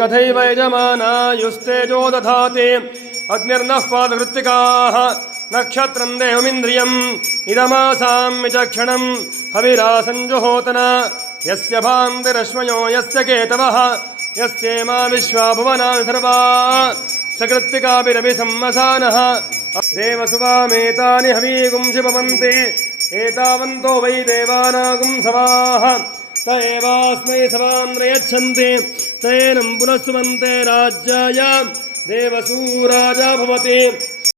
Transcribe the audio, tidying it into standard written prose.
कथैव यजमानायुस्तेजो दधाति अग्निर्नः पादकृत्तिकाः नक्षत्रं देवमिन्द्रियम् इदमासां विचक्षणं हविरासञ्जुहोतना यस्य भान्तिरश्मयो यस्य केतवः यस्येमा विश्वा भुवनानि सर्वा सकृत्तिकाभिरभिसम्मसानः देवसुवामेतानि हवीगुंसि भवन्ति एतावन्तो वै देवानागुं सवाः त एवास्मै सवान्द्रयच्छन्ति तेनं पुनः सुवन्ते राज्याय देवसूराजा भवति।